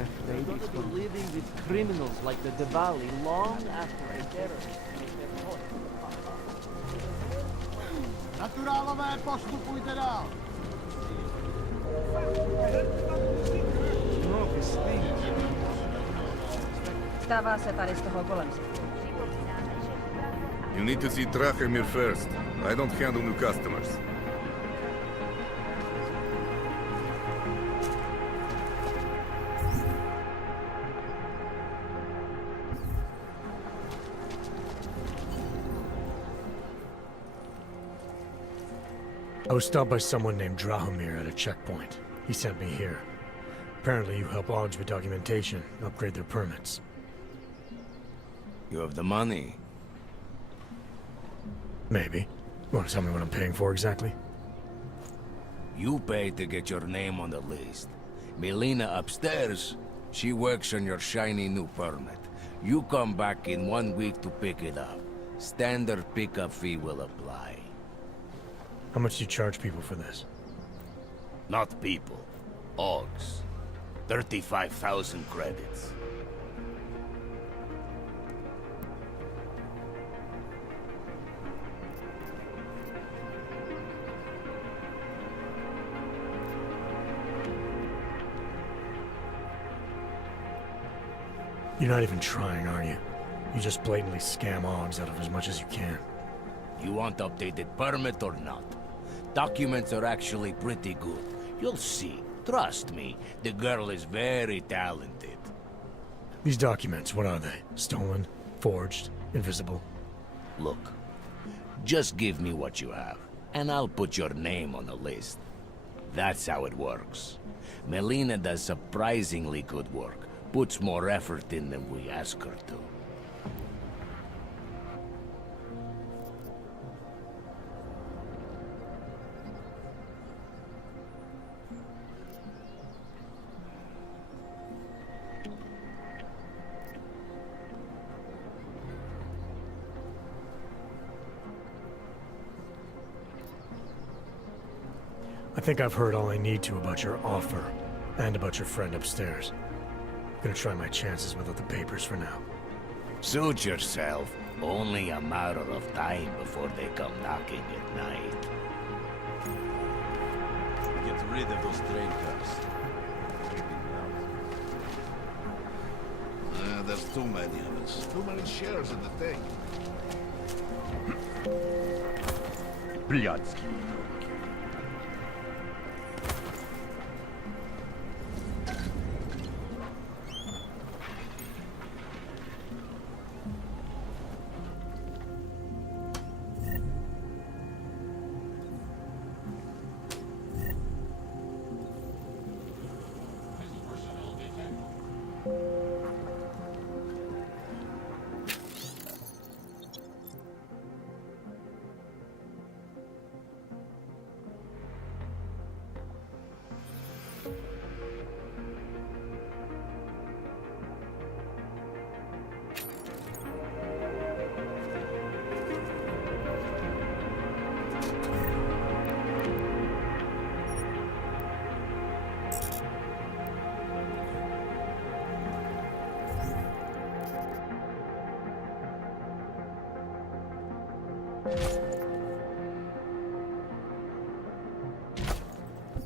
afraid it's going to be living with criminals like the Diwali long after the terrorists make their point. Naturálové, postupujte dál! Stává se tady z toho golem. You need to see Trachemir first. I don't handle new customers. I was stopped by someone named Drahomir at a checkpoint. He sent me here. Apparently you help Augs with documentation, upgrade their permits. You have the money. Maybe. You want to tell me what I'm paying for exactly? You pay to get your name on the list. Melina upstairs, she works on your shiny new permit. You come back in 1 week to pick it up. Standard pickup fee will apply. How much do you charge people for this? Not people. Augs. 35,000 credits. You're not even trying, are you? You just blatantly scam Augs out of as much as you can. You want updated permit or not? Documents are actually pretty good. You'll see. Trust me, the girl is very talented. These documents, what are they? Stolen? Forged? Invisible? Look, just give me what you have, and I'll put your name on the list. That's how it works. Melina does surprisingly good work. Puts more effort in than we ask her to. I think I've heard all I need to about your offer, and about your friend upstairs. Gonna try my chances without the papers for now. Suit yourself. Only a matter of time before they come knocking at night. Get rid of those train cars. There's too many of us. Too many shares in the thing. Блядский.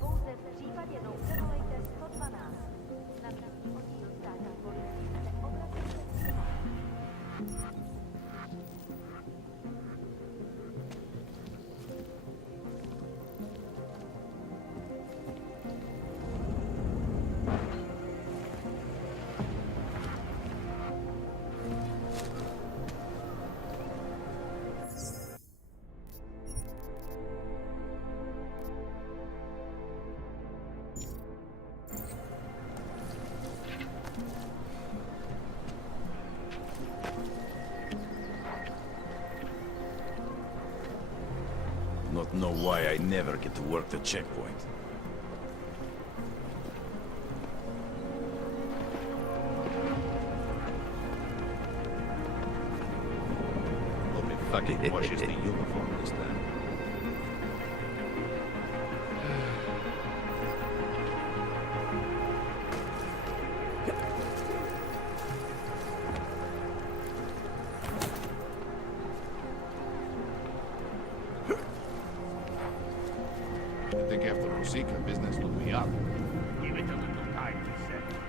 Pouze v případě nouze volejte 112. Na první oddíl státní policie se obracejte přímo. Not know why I never get to work the checkpoint. Nobody fucking washes the uniform this time. out. Give it a little time to settle.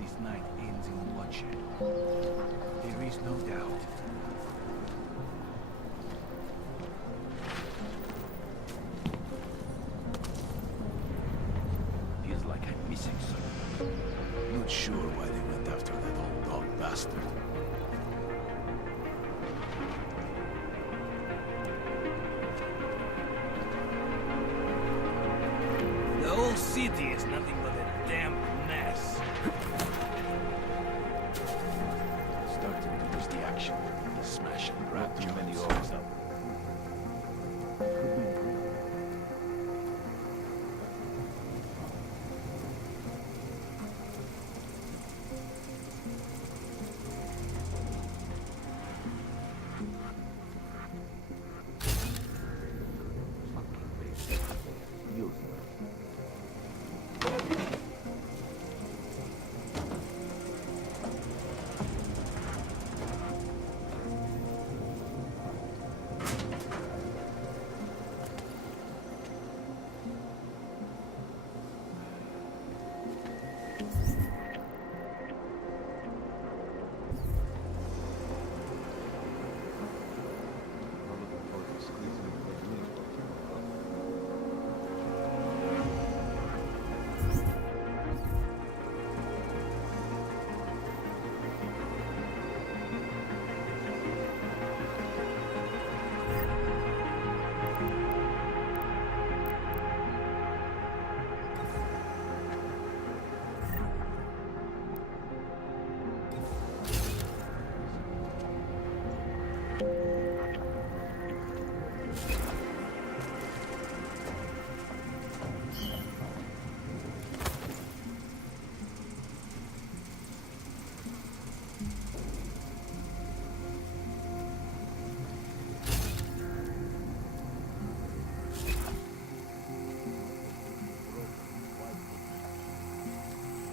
This night ends in bloodshed. There is no doubt. Feels like I'm missing something. Not sure why they went after that old dog bastard. The whole city is nothing but a damn mess. Starting to miss the action. The smash and grab too many orders up.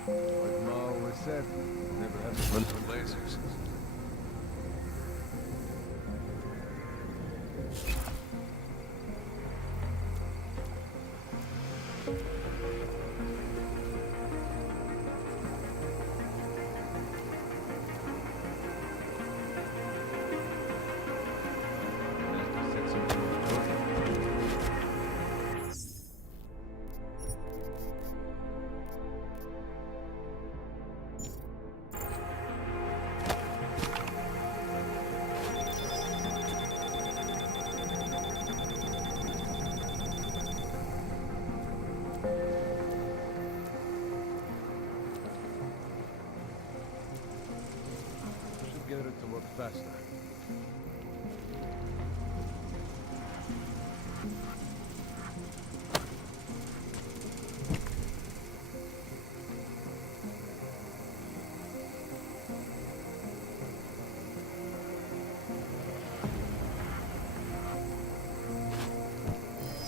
Like Ma always said, never had fun with lasers. Should get it to work faster.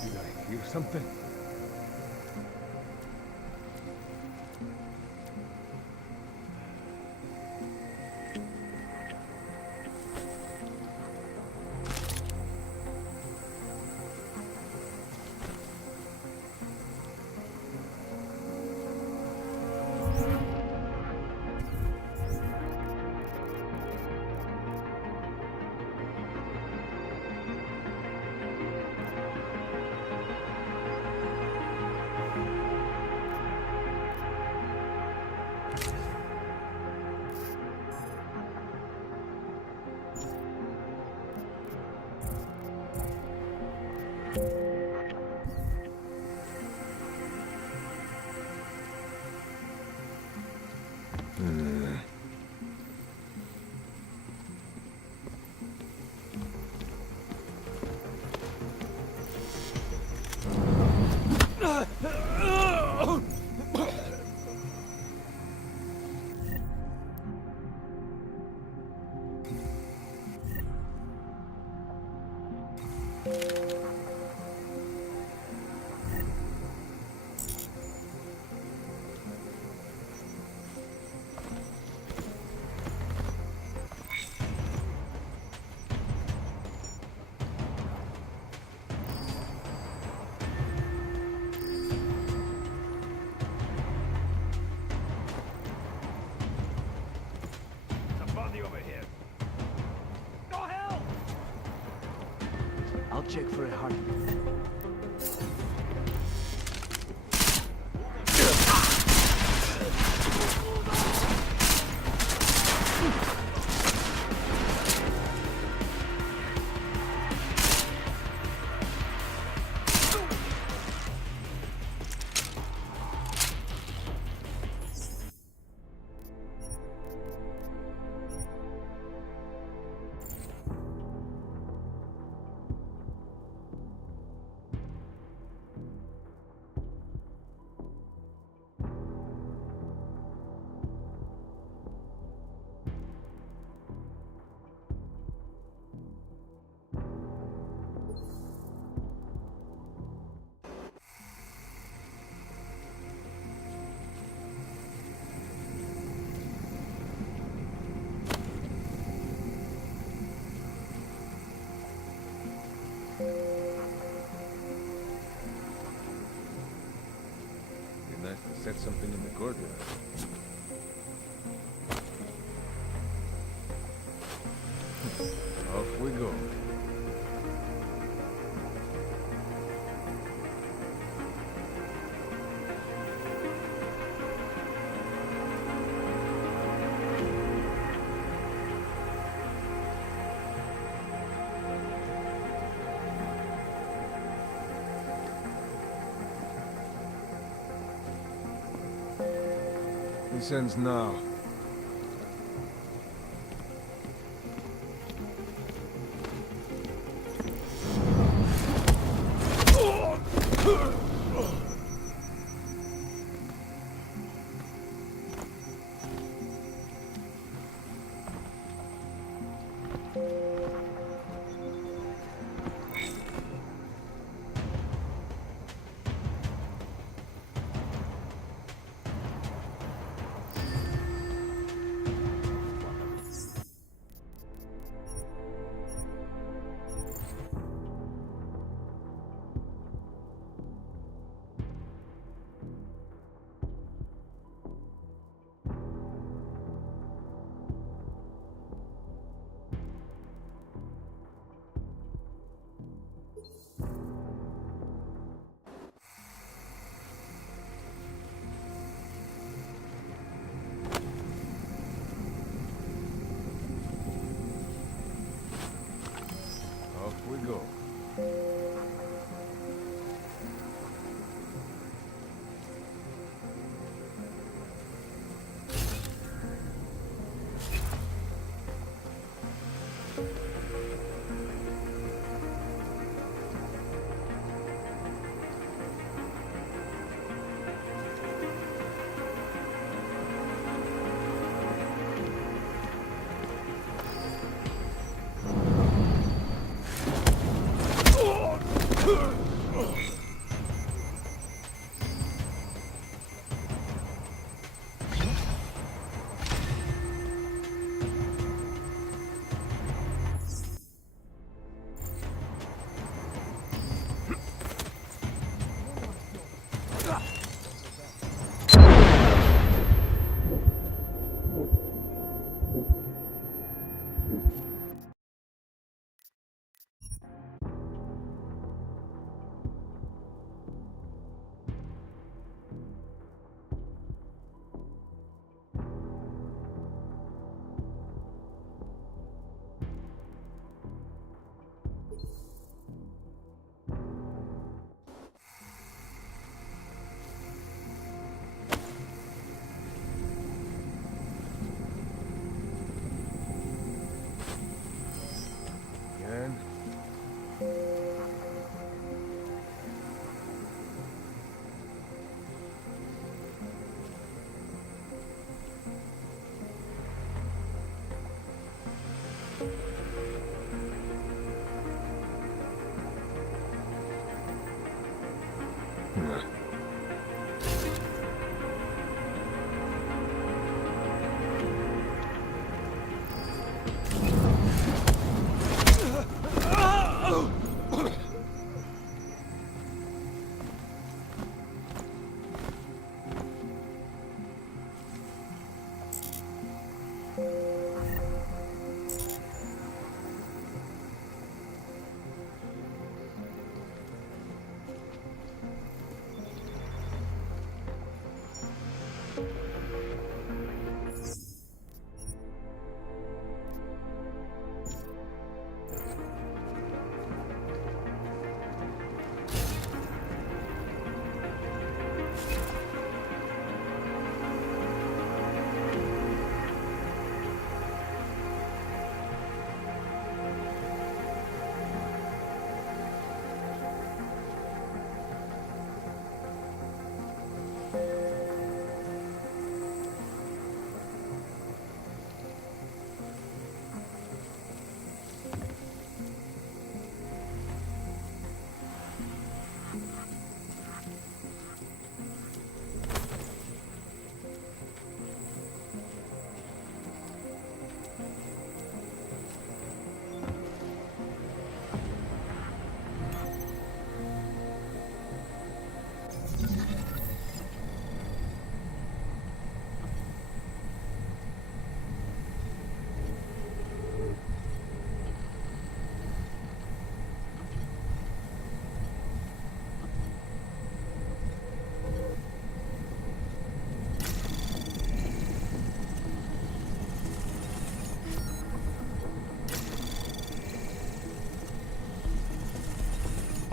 Did I hear something? Check for a heartbeat. Be nice to set something in the courtyard. Off we go. This ends now. Off we go.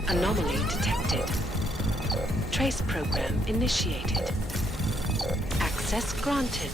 Anomaly detected. Trace program initiated. Access granted.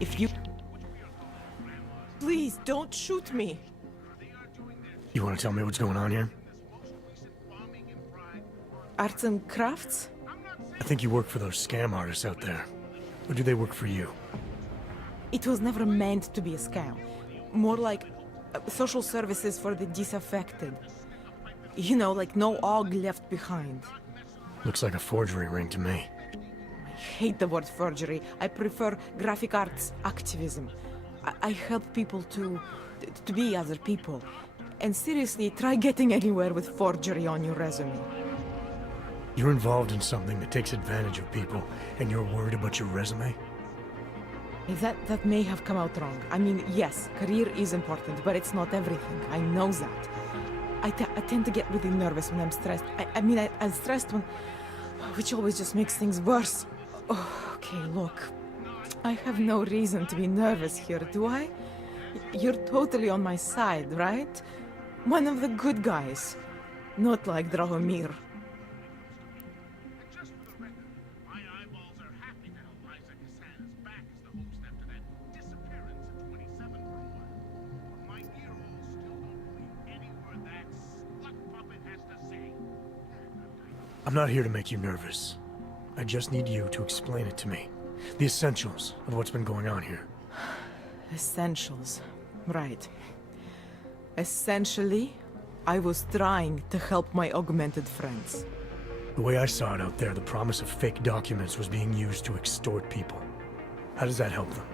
If you... Please, don't shoot me. You want to tell me what's going on here? Arts and crafts? I think you work for those scam artists out there. Or do they work for you? It was never meant to be a scam. More like social services for the disaffected. You know, like no og left behind. Looks like a forgery ring to me. I hate the word forgery. I prefer graphic arts activism. I help people to be other people. And seriously, try getting anywhere with forgery on your resume. You're involved in something that takes advantage of people, and you're worried about your resume? That may have come out wrong. I mean, yes, career is important, but it's not everything. I know that. I tend to get really nervous when I'm stressed. I'm stressed when... which always just makes things worse. Oh, okay, look. I have no reason to be nervous here, do I? You're totally on my side, right? One of the good guys. Not like Drahomir. I'm not here to make you nervous. I just need you to explain it to me. The essentials of what's been going on here. Essentials. Right. Essentially, I was trying to help my augmented friends. The way I saw it out there, the promise of fake documents was being used to extort people. How does that help them?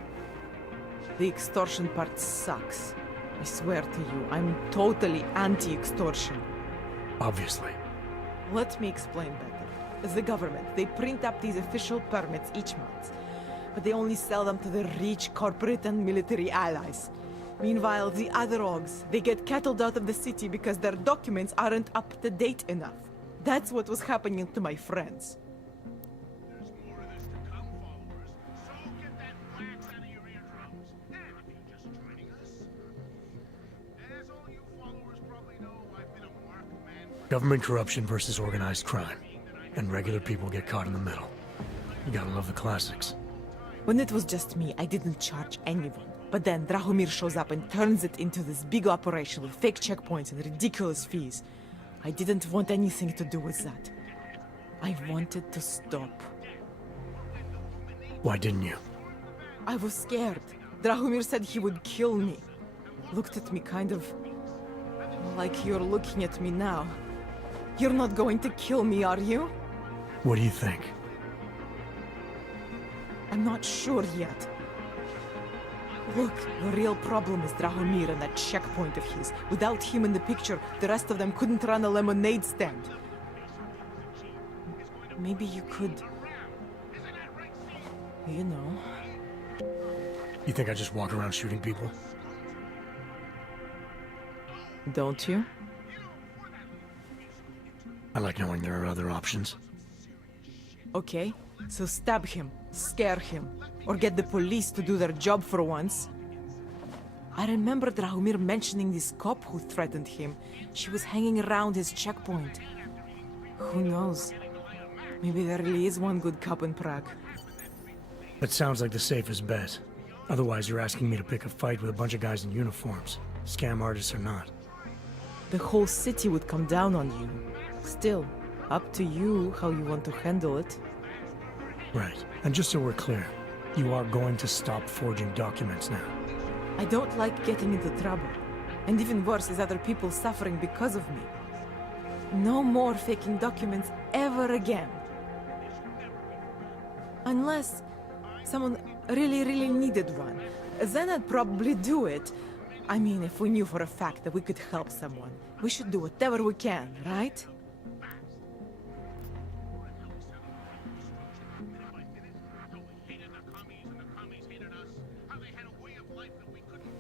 The extortion part sucks. I swear to you, I'm totally anti-extortion. Obviously. Let me explain better. The government, they print up these official permits each month, but they only sell them to the rich corporate and military allies. Meanwhile, the other Augs, they get cattled out of the city because their documents aren't up to date enough. That's what was happening to my friends. There's more of this to come, followers. So get that wax out of your eardrums. And if you're just joining us, as all you followers probably know, I've been a marked man for... Government corruption versus organized crime. And regular people get caught in the middle. You gotta love the classics. When it was just me, I didn't charge anyone. But then Drahomir shows up and turns it into this big operation with fake checkpoints and ridiculous fees. I didn't want anything to do with that. I wanted to stop. Why didn't you? I was scared. Drahomir said he would kill me. Looked at me kind of like you're looking at me now. You're not going to kill me, are you? What do you think? I'm not sure yet. Look, the real problem is Drahomir and that checkpoint of his. Without him in the picture, the rest of them couldn't run a lemonade stand. Maybe you could... You know... You think I just walk around shooting people? Don't you? I like knowing there are other options. Okay, so stab him, scare him, or get the police to do their job for once. I remember Drahomir mentioning this cop who threatened him. She was hanging around his checkpoint. Who knows? Maybe there really is one good cop in Prague. That sounds like the safest bet. Otherwise, you're asking me to pick a fight with a bunch of guys in uniforms, scam artists or not. The whole city would come down on you. Still, up to you how you want to handle it. Right. And just so we're clear, you are going to stop forging documents now. I don't like getting into trouble. And even worse is other people suffering because of me. No more faking documents ever again. Unless someone really needed one. Then I'd probably do it. I mean, if we knew for a fact that we could help someone, we should do whatever we can, right?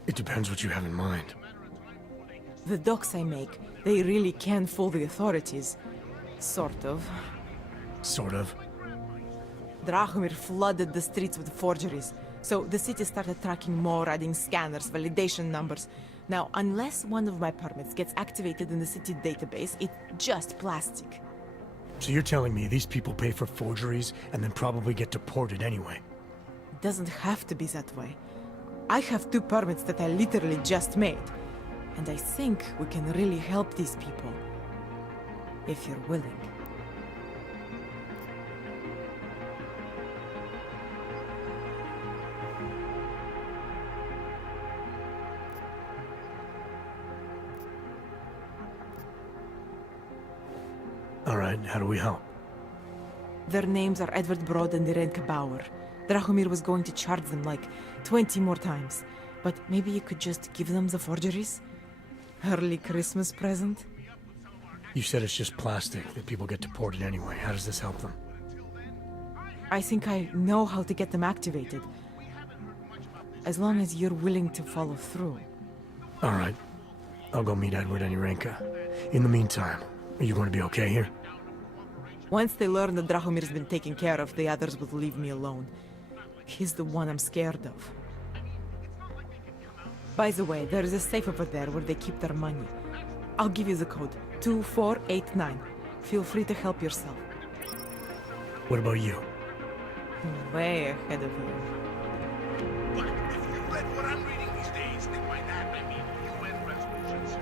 It depends what you have in mind. The docs I make, they really can fool the authorities. Sort of. Sort of. Drahomir flooded the streets with forgeries. So the city started tracking more, adding scanners, validation numbers. Now, unless one of my permits gets activated in the city database, it's just plastic. So you're telling me these people pay for forgeries and then probably get deported anyway? It doesn't have to be that way. I have 2 permits that I literally just made. And I think we can really help these people. If you're willing. All right, how do we help? Their names are Edward Broad and Irenka Bauer. Drahomir was going to charge them like 20 more times. But maybe you could just give them the forgeries? Early Christmas present? You said it's just plastic, that people get deported anyway. How does this help them? I think I know how to get them activated. As long as you're willing to follow through. All right. I'll go meet Edward and Irenka. In the meantime, are you going to be okay here? Once they learn that Drahomir's been taken care of, the others will leave me alone. He's the one I'm scared of. By the way, there is a safe over there where they keep their money. I'll give you the code. 2489. Feel free to help yourself. What about you? Way ahead of you. But if you read what I'm reading these days, and by that I mean UN resolutions.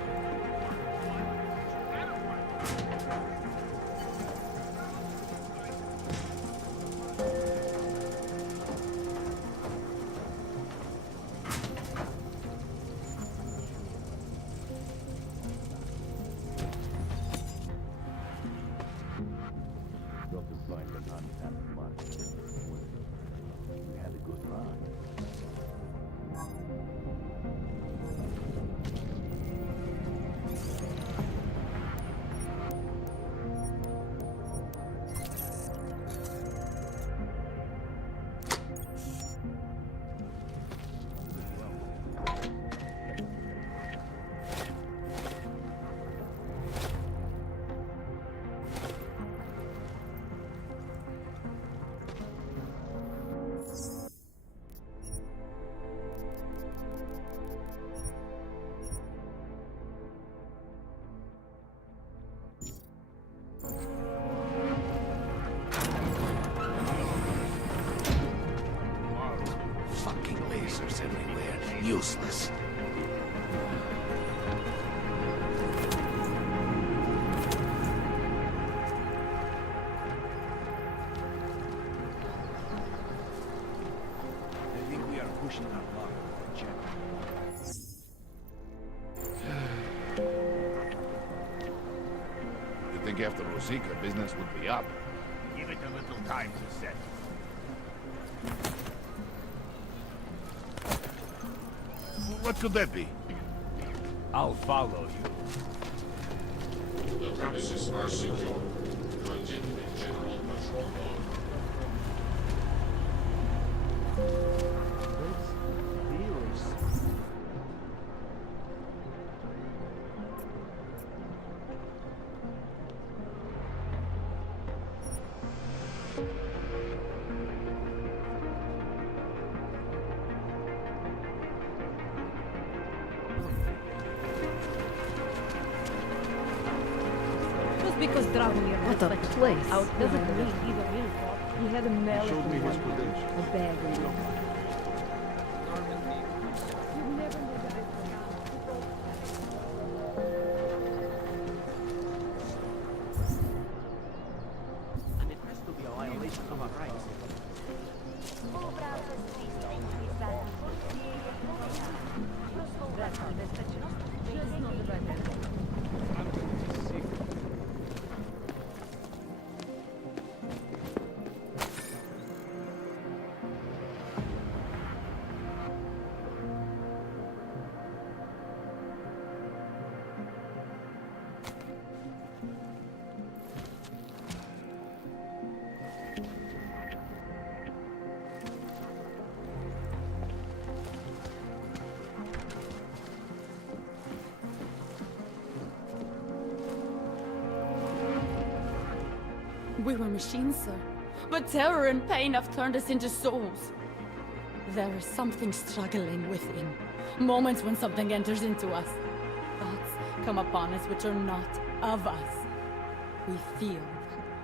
We had a good run. officers everywhere. Useless. I think we are pushing our luck. Check. You think after Rosica, business would be up? Give it a little time to set. What could that be? I'll follow you. The premises are secure. Continue general patrol mode. Deus. Just because Dragomir has such place out doesn't mean he's a real cop. He had a mallet in one hand, a bag in the other. You never know the And it has to be a violation of our rights. Współpraca z Kristą jest dla polskiej Rozmowa bezpieczności Just not the right answer. We were machines, sir. But terror and pain have turned us into souls. There is something struggling within. Moments when something enters into us. Thoughts come upon us which are not of us. We feel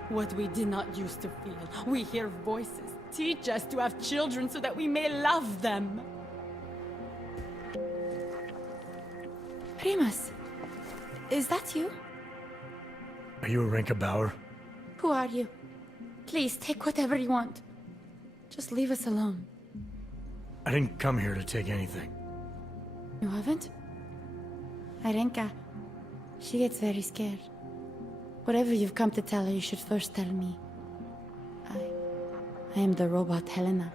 what we did not used to feel. We hear voices. Teach us to have children so that we may love them. Primus, is that you? Are you Arenka Bauer? Who are you? Please, take whatever you want. Just leave us alone. I didn't come here to take anything. You haven't? Arenka, she gets very scared. Whatever you've come to tell her, you should first tell me. I am the robot Helena.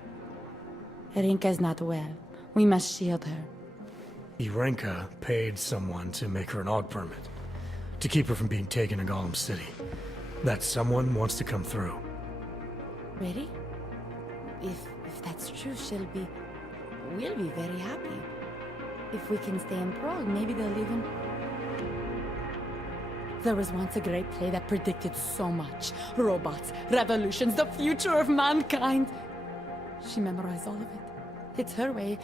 Arenka is not well. We must shield her. Arenka paid someone to make her an AUG permit. To keep her from being taken to Gollum City. That someone wants to come through. Really? If that's true, we'll be very happy. If we can stay in Prague, maybe they'll even... There was once a great play that predicted so much. Robots, revolutions, the future of mankind. She memorized all of it. It's her way.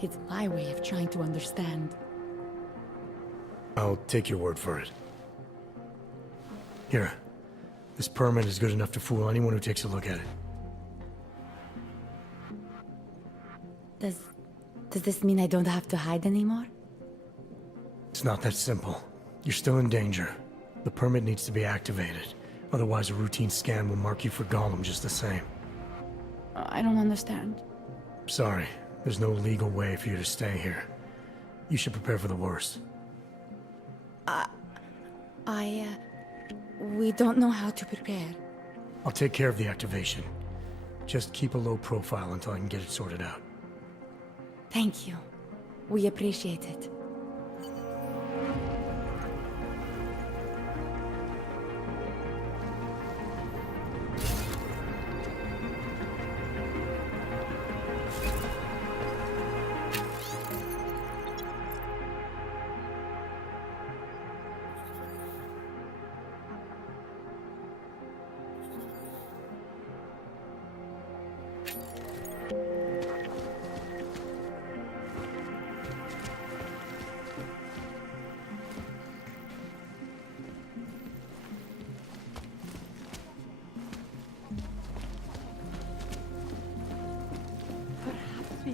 It's my way of trying to understand. I'll take your word for it. Here. This permit is good enough to fool anyone who takes a look at it. Does this mean I don't have to hide anymore? It's not that simple. You're still in danger. The permit needs to be activated. Otherwise, a routine scan will mark you for Gollum just the same. I don't understand. Sorry. There's no legal way for you to stay here. You should prepare for the worst. We don't know how to prepare. I'll take care of the activation. Just keep a low profile until I can get it sorted out. Thank you. We appreciate it.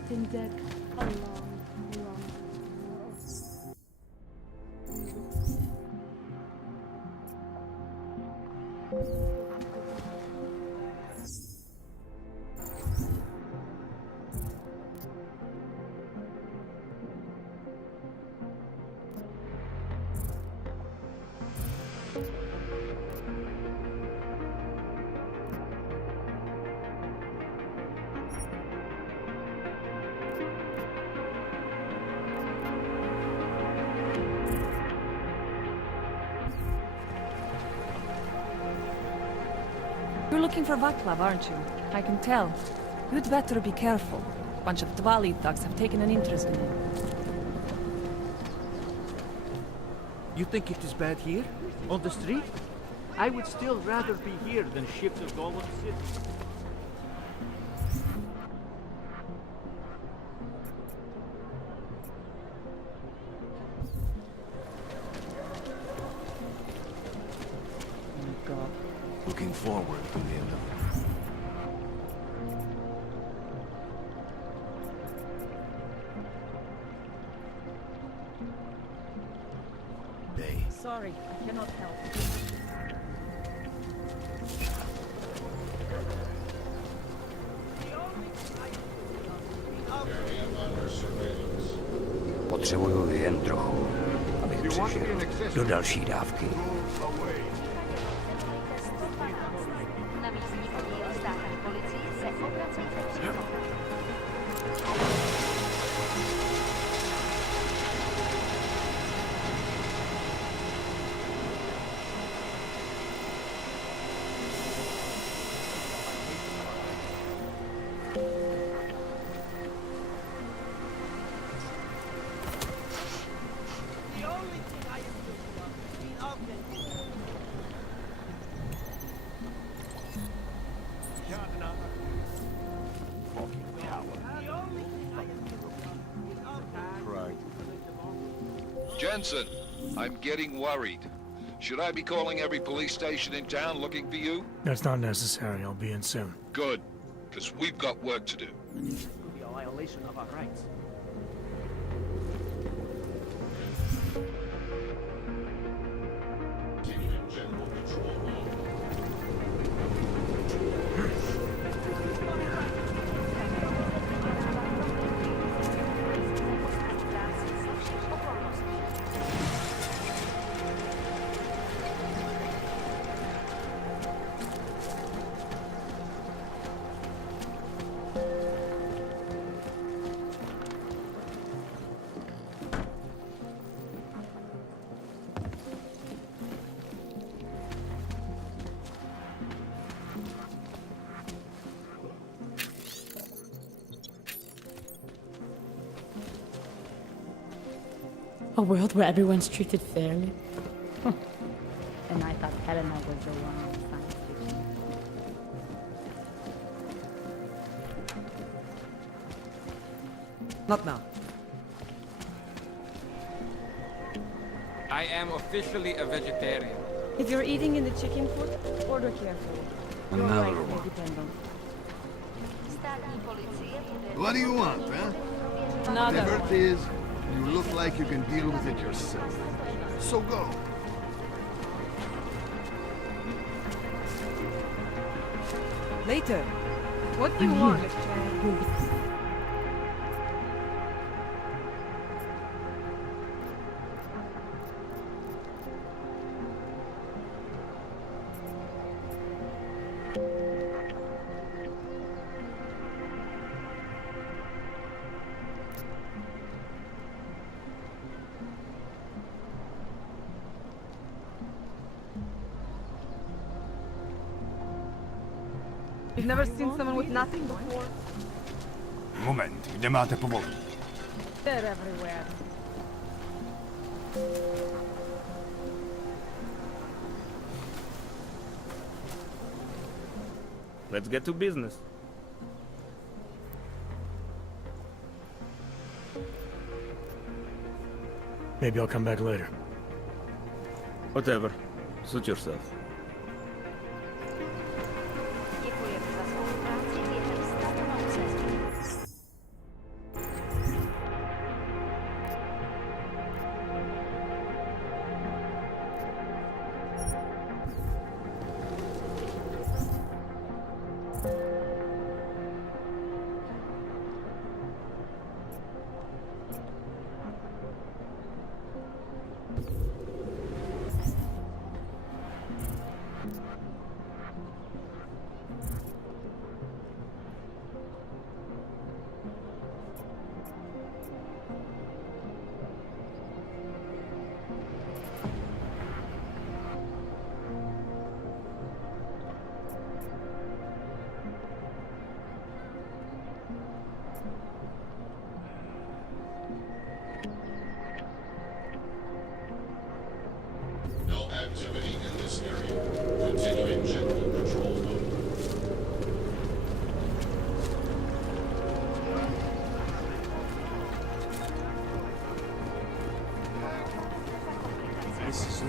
Captain Deck, a long, long You're looking for Vaclav, aren't you? I can tell. You'd better be careful. A bunch of Dvali thugs have taken an interest in him. You think it is bad here? On the street? I would still rather be here than ship to Golem City. Looking forward to the end of it. Day. Sorry, I cannot help. Potřebuju jen trochu, abych přežil do další dávky. Na místní oddíl státní policie se obracejte přímo. Jensen, I'm getting worried. Should I be calling every police station in town looking for you? That's not necessary. I'll be in soon. Good, because we've got work to do. Could be a violation of our rights. General Patrol Mode. A world where everyone's treated fairly. And I thought Helena was the one in science fiction. Not now. I am officially a vegetarian. If you're eating in the chicken foot, order carefully. Your Another life may one. depend on Státní policie bude... What do you want, huh? Another Whatever one. it is, you look like you can deal with it yourself. So go. Later. What do you want, Mr. You've never seen someone with nothing before? Moment, kde máte povolení? They're everywhere. Let's get to business. Maybe I'll come back later. Whatever. Suit yourself. Děkujeme za spolupráci během stavnou cestu.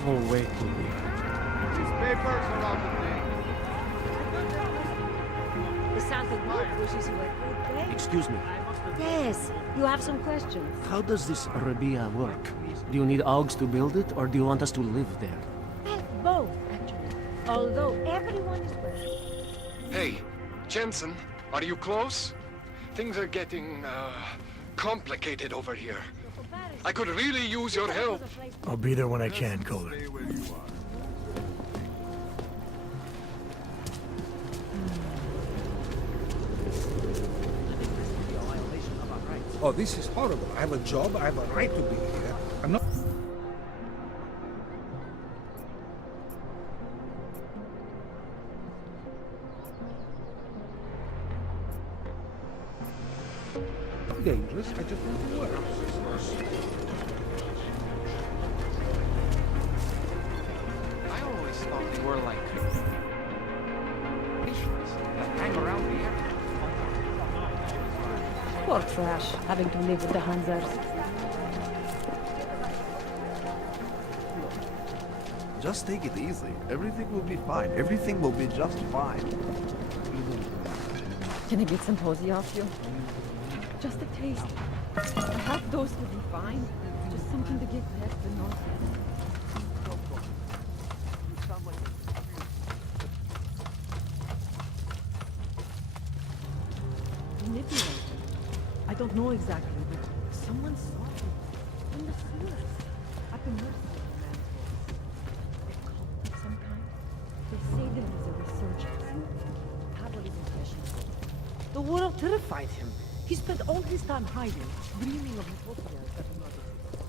whole way to here. These papers are out of date. The Santa Claus wishes you a good day. Excuse me. Yes, you have some questions. How does this Rabia work? Do you need Augs to build it, or do you want us to live there? Well, both, actually. Although everyone is welcome. Hey, Jensen, are you close? Things are getting, complicated over here. I could really use your help. I'll be there when I can, Kohler. Oh, this is horrible. I have a job, I have a right to be here. I'm not... dangerous, I just want to work. I always thought they were like missions that hang around the area. Poor trash, having to live with the Hanzars. Just take it easy. Everything will be fine. Everything will be just fine. Can I get some posy off you? Just a taste. A half dose would be fine. Just something to get past the nonsense. Manipulated. I don't know exactly, but someone saw it. In the sewers. I've been noticing the man's voice. A cult of some kind. They say there is a resurgence. Probably impressionable. The world terrified him. He spent all his time hiding, dreaming of utopias that do not exist.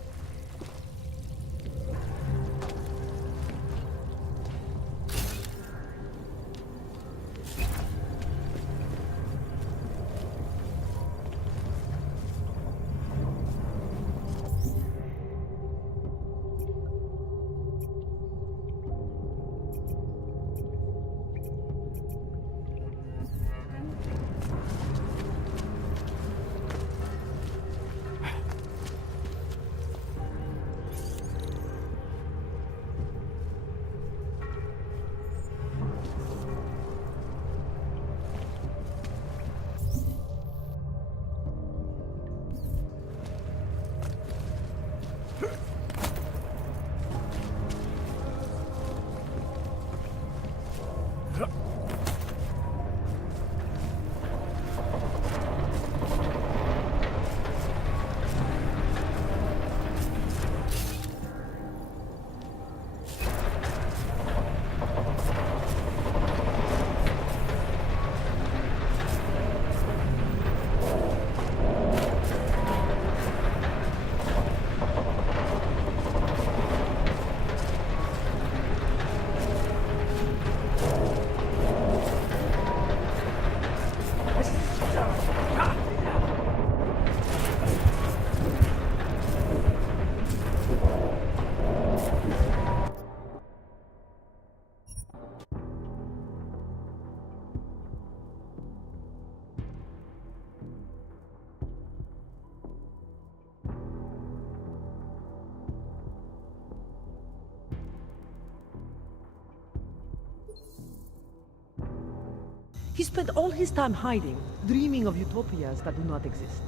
He spent all his time hiding, dreaming of utopias that do not exist.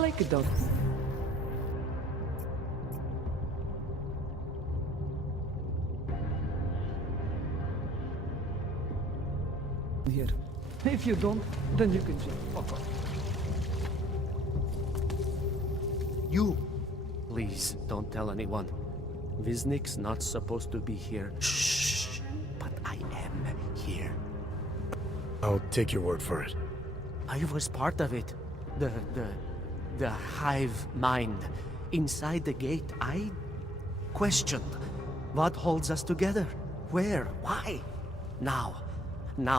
like it though. Here. If you don't, then you can just fuck off. You! Please, don't tell anyone. Viznik's not supposed to be here. Shh! But I am here. I'll take your word for it. I was part of it. The hive mind. Inside the gate, I questioned what holds us together. Where? Why? Now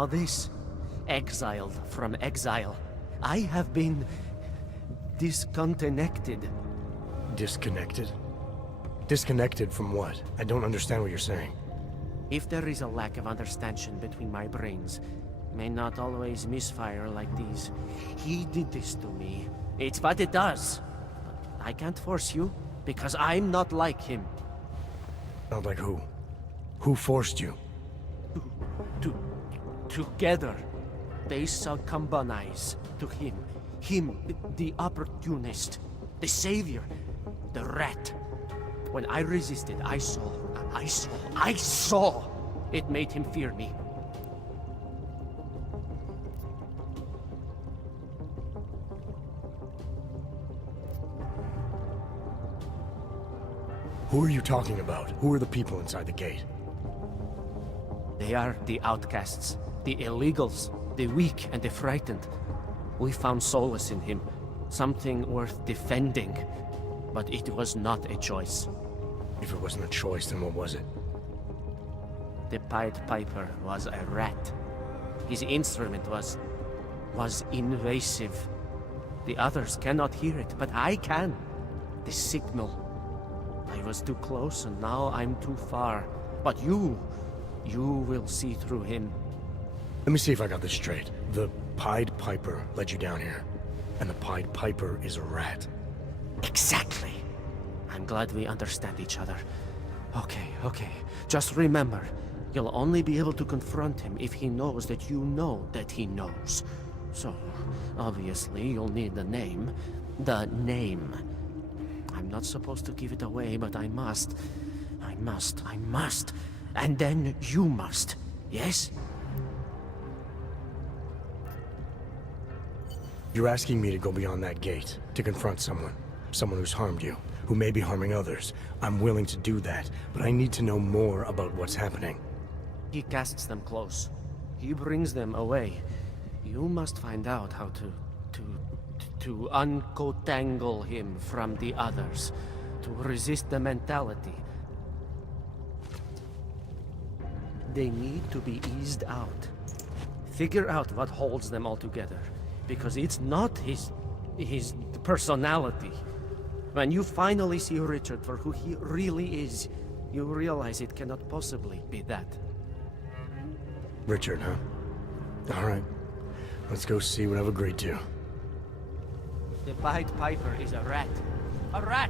this. Exiled from exile. I have been disconnected. Disconnected? Disconnected from what? I don't understand what you're saying. If there is a lack of understanding between my brains, may not always misfire like these. He did this to me. It's what it does. But I can't force you, because I'm not like him. Not like who? Who forced you? Together, they succumbanize to him. Him, the opportunist, the savior, the rat. When I resisted, I saw. It made him fear me. Who are you talking about? Who are the people inside the gate? They are the outcasts, the illegals, the weak and the frightened. We found solace in him, something worth defending. But it was not a choice. If it wasn't a choice, then what was it? The Pied Piper was a rat. His instrument was invasive. The others cannot hear it, but I can. The signal. I was too close and now I'm too far. But you will see through him. Let me see if I got this straight. The Pied Piper led you down here, and the Pied Piper is a rat. Exactly. I'm glad we understand each other. Okay. Just remember, you'll only be able to confront him if he knows that you know that he knows. So, obviously, you'll need the name. The name. I'm not supposed to give it away, but I must. And then you must. Yes? You're asking me to go beyond that gate, to confront someone who's harmed you, who may be harming others. I'm willing to do that, but I need to know more about what's happening. He casts them close. He brings them away. You must find out how to uncotangle him from the others, to resist the mentality. They need to be eased out. Figure out what holds them all together, because it's not his personality. When you finally see Richard for who he really is, you realize it cannot possibly be that. Richard, huh? All right. Let's go see what I've agreed to. The Pied Piper is a rat. A rat!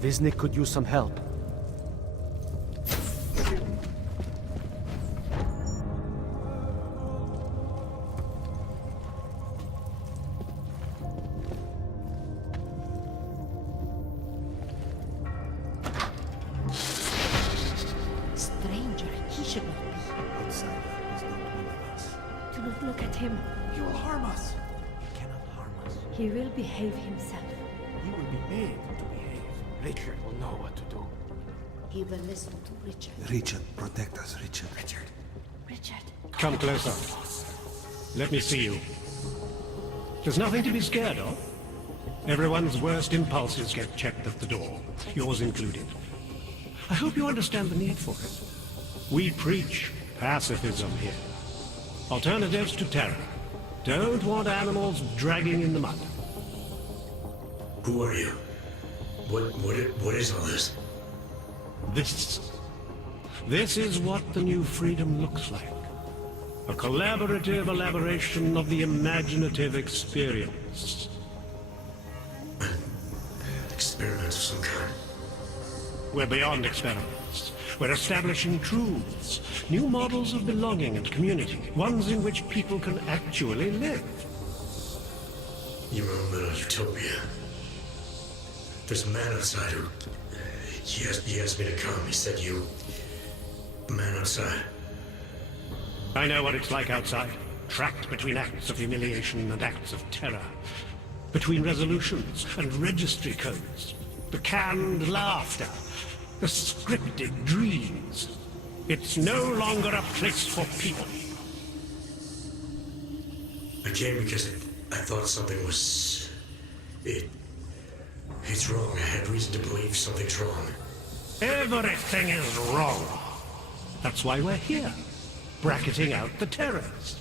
Viznik could use some help. Stranger, he should not be. Outsider is not one of us. Do not look at him. He will harm us. He cannot harm us. He will behave himself. He will be made to behave. Richard will know what to do. He will listen to Richard. Richard, protect us, Richard. Richard. Come closer. Let me see you. There's nothing to be scared of. Everyone's worst impulses get checked at the door, yours included. I hope you understand the need for it. We preach pacifism here. Alternatives to terror. Don't want animals dragging in the mud. Who are you? What is all this? This is what the new freedom looks like. A collaborative elaboration of the imaginative experience. Experiments of some kind. We're beyond experiments. We're establishing truths, new models of belonging and community, ones in which people can actually live. Your own little utopia. There's a man outside who... He asked me to come. He said you... Man outside. I know what it's like outside. Trapped between acts of humiliation and acts of terror. Between resolutions and registry codes. The canned laughter. The scripted dreams. It's no longer a place for people. I came because I thought something was... It's wrong. I had reason to believe something's wrong. Everything is wrong. That's why we're here. Bracketing out the terrorists.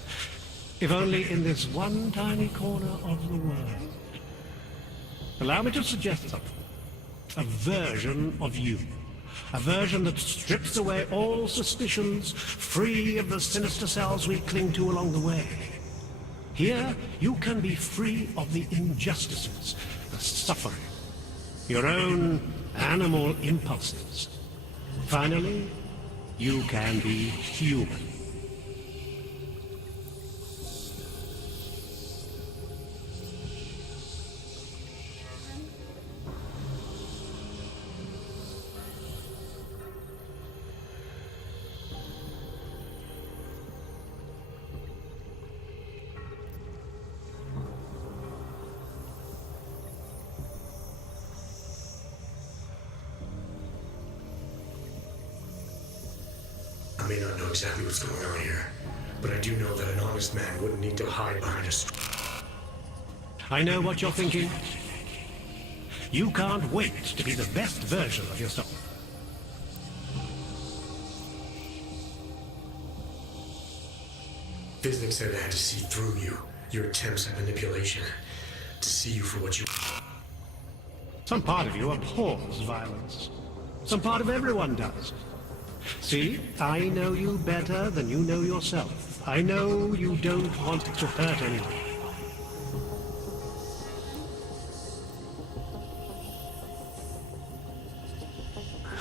If only in this one tiny corner of the world. Allow me to suggest something. A version of you. A version that strips away all suspicions, free of the sinister cells we cling to along the way. Here, you can be free of the injustices, the suffering, your own animal impulses. Finally, you can be human. I may not know exactly what's going on here, but I do know that an honest man wouldn't need to hide behind a... I know what you're thinking. You can't wait to be the best version of yourself. Visnick said I had to see through you, your attempts at manipulation, to see you for what you... Some part of you abhors violence. Some part of everyone does. See, I know you better than you know yourself. I know you don't want to hurt anyone.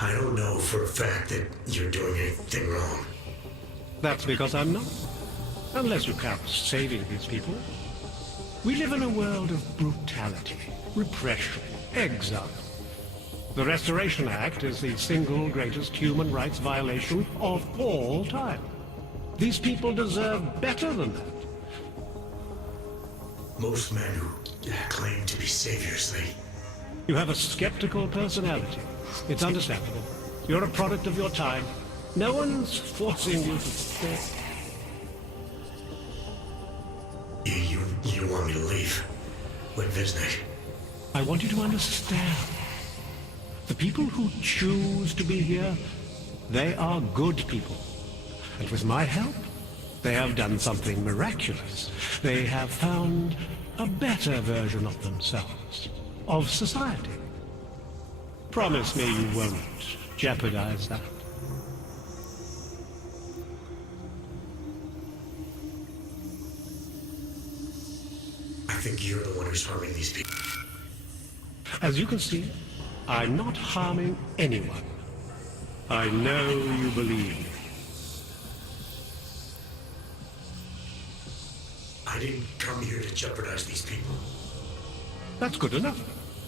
I don't know for a fact that you're doing anything wrong. That's because I'm not. Unless you count saving these people. We live in a world of brutality, repression, exile. The Restoration Act is the single greatest human rights violation of all time. These people deserve better than that. Most men who claim to be saviors, You have a skeptical personality. It's understandable. You're a product of your time. No one's forcing you to stay. You want me to leave? Like Visnick? I want you to understand. The people who choose to be here, they are good people. And with my help, they have done something miraculous. They have found a better version of themselves, of society. Promise me you won't jeopardize that. I think you're the one who's harming these people. As you can see, I'm not harming anyone. I know you believe. I didn't come here to jeopardize these people. That's good enough.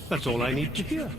That's all I need to hear.